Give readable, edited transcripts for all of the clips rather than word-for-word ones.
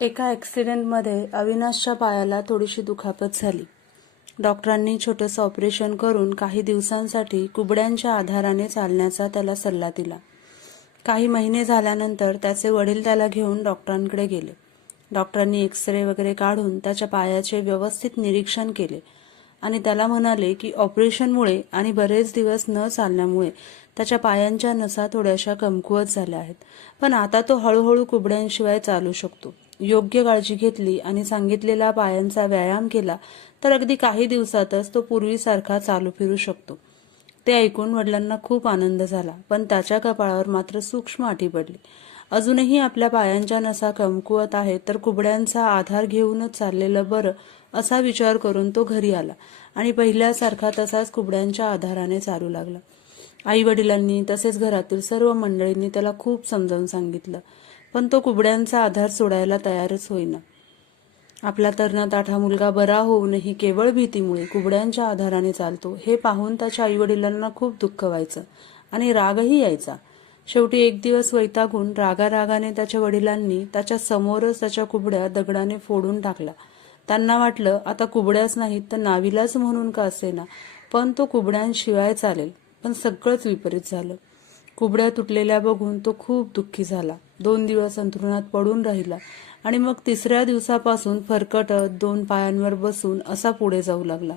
एका ॲक्सिडेंटमध्ये अविनाशच्या पायाला थोडीशी दुखापत झाली. डॉक्टरांनी छोटंसं ऑपरेशन करून काही दिवसांसाठी कुबड्यांच्या आधाराने चालण्याचा त्याला सल्ला दिला. काही महिने झाल्यानंतर त्याचे वडील त्याला घेऊन डॉक्टरांकडे गेले. डॉक्टरांनी एक्सरे वगैरे काढून त्याच्या पायाचे व्यवस्थित निरीक्षण केले आणि त्याला म्हणाले की ऑपरेशनमुळे आणि बरेच दिवस न चालण्यामुळे त्याच्या पायांच्या नसा थोड्याशा कमकुवत झाल्या आहेत, पण आता तो हळूहळू कुबड्यांशिवाय चालू शकतो. योग्य काळजी घेतली आणि सांगितलेला पायांचा व्यायाम केला तर अगदी काही दिवसातच तो पूर्वीसारखा चालू फिरू शकतो. ते ऐकून वडिलांना खूप आनंद झाला, पण त्याच्या कपाळावर मात्र सूक्ष्म आठी पडली. अजूनही आपल्या पायांच्या नसा कमकुवत आहेत तर कुबड्यांचा आधार घेऊनच चाललेलं बरं असा विचार करून तो घरी आला आणि पहिल्यासारखा तसाच कुबड्यांच्या आधाराने चालू लागला. आई वडिलांनी तसेच घरातील सर्व मंडळींनी त्याला खूप समजावून सांगितलं, पण तो कुबड्यांचा आधार सोडायला तयारच होईना. आपला तरणाताठा मुलगा बरा होऊनही केवळ भीतीमुळे कुबड्यांच्या आधाराने चालतो हे पाहून त्याच्या आईवडिलांना खूप दुःख व्हायचं आणि रागही यायचा. शेवटी एक दिवस वैतागून रागारागाने त्याच्या वडिलांनी त्याच्या समोरच त्याच्या कुबड्या दगडाने फोडून टाकला. त्यांना वाटलं आता कुबड्याच नाहीत तर नाविलाज म्हणून का असेना, पण तो कुबड्यांशिवाय चालेल. पण सगळंच विपरीत झालं. कुबड्या तुटलेल्या बघून तो खूप दुःखी झाला. 2 दिवस अंथरुणात पडून राहिला आणि मग तिसऱ्या दिवसापासून फरकटत 2 पायांवर बसून असा पुढे जाऊ लागला.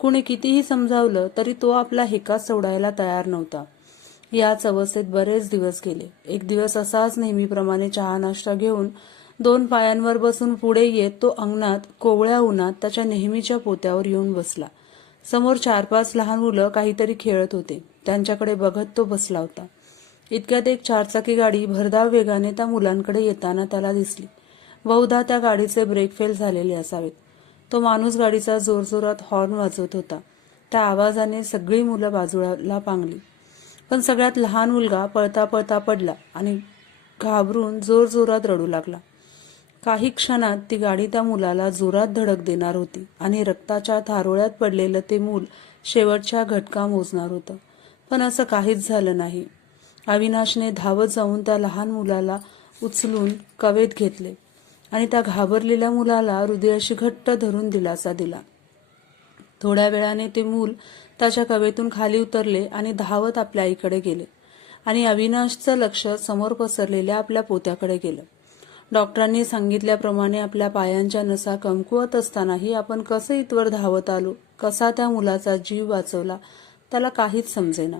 कुणी कितीही समजावलं तरी तो आपला हेका सोडायला तयार नव्हता. याच अवस्थेत बरेच दिवस गेले. एक दिवस असाच नेहमीप्रमाणे चहा नाश्ता घेऊन 2 पायांवर बसून पुढे येत तो अंगणात कोवळ्या उन्हात त्याच्या नेहमीच्या पोत्यावर येऊन बसला. समोर 4-5 लहान मुलं काहीतरी खेळत होते. त्यांच्याकडे बघत तो बसला होता. इतक्यात एक 4 चाकी गाडी भरधाव वेगाने त्या मुलांकडे येताना त्याला दिसली. बहुधा त्या गाडीचे ब्रेक फेल झालेले असावेत. तो माणूस गाडीचा जोरजोरात हॉर्न वाजवत होता. त्या आवाजाने सगळी मुलं बाजूला पांगली, पण सगळ्यात लहान मुलगा पळता पळता पडला आणि घाबरून जोरजोरात रडू लागला. काही क्षणात ती गाडी त्या मुलाला जोरात धडक देणार होती आणि रक्ताच्या थारोळ्यात पडलेलं ते मूल शेवटच्या घटका मोजणार होतं. पण असं काहीच झालं नाही. अविनाशने धावत जाऊन त्या लहान मुलाला उचलून कवेत घेतले आणि त्या घाबरलेल्या मुलाला हृदयाशी घट्ट धरून दिलासा दिला. थोड्या वेळाने ते मूल त्याच्या कवेतून खाली उतरले आणि धावत आपल्या आईकडे गेले आणि अविनाशचं लक्ष समोर पसरलेल्या आपल्या पोत्याकडे गेलं. डॉक्टरांनी सांगितल्याप्रमाणे आपल्या पायांच्या नसा कमकुवत असतानाही आपण कसं इथवर धावत आलो, कसा त्या मुलाचा जीव वाचवला, त्याला काहीच समजेना.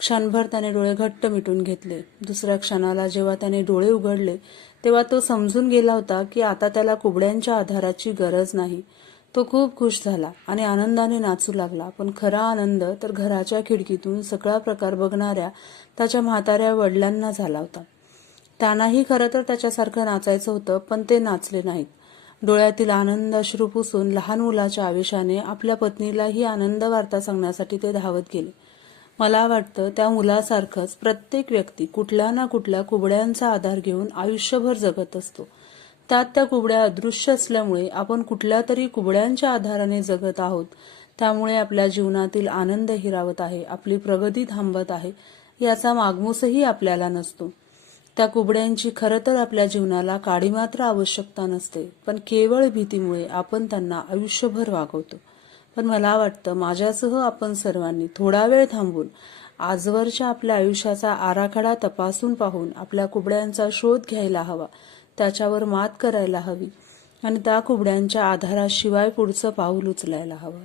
क्षणभर त्याने डोळे घट्ट मिटून घेतले. दुसऱ्या क्षणाला जेव्हा त्याने डोळे उघडले तेव्हा तो समजून गेला होता की आता त्याला कुबड्यांच्या आधाराची गरज नाही. तो खूप खुश झाला आणि आनंदाने नाचू लागला. पण खरा आनंद तर घराच्या खिडकीतून सगळा प्रकार बघणाऱ्या त्याच्या म्हाताऱ्या वडिलांना झाला होता. त्यांनाही खरं तर त्याच्यासारखं नाचायचं होतं, पण ते नाचले नाहीत. डोळ्यातील आनंद अश्रू पुसून लहान मुलाच्या आवेशाने आपल्या पत्नीलाही आनंद वार्ता सांगण्यासाठी ते धावत गेले. मला वाटतं त्या मुलासारखंच प्रत्येक व्यक्ती कुठल्या ना कुठल्या कुबड्यांचा आधार घेऊन आयुष्यभर जगत असतो. त्यात त्या कुबड्या अदृश्य असल्यामुळे आपण कुठल्या तरी कुबड्यांच्या आधाराने जगत आहोत. त्यामुळे आपल्या जीवनातील आनंद हिरावत आहे, आपली प्रगती थांबत आहे याचा मागमूसही आपल्याला नसतो. त्या कुबड्यांची खरं तर आपल्या जीवनाला काडीमात्र आवश्यकता नसते, पण केवळ भीतीमुळे आपण त्यांना आयुष्यभर वागवतो. पण मला वाटतं माझ्यासह आपण सर्वांनी थोडा वेळ थांबून आजवरच्या आपल्या आयुष्याचा आराखडा तपासून पाहून आपल्या कुबड्यांचा शोध घ्यायला हवा, त्याच्यावर मात करायला हवी आणि त्या कुबड्यांच्या आधाराशिवाय पुढचं पाऊल उचलायला हवं.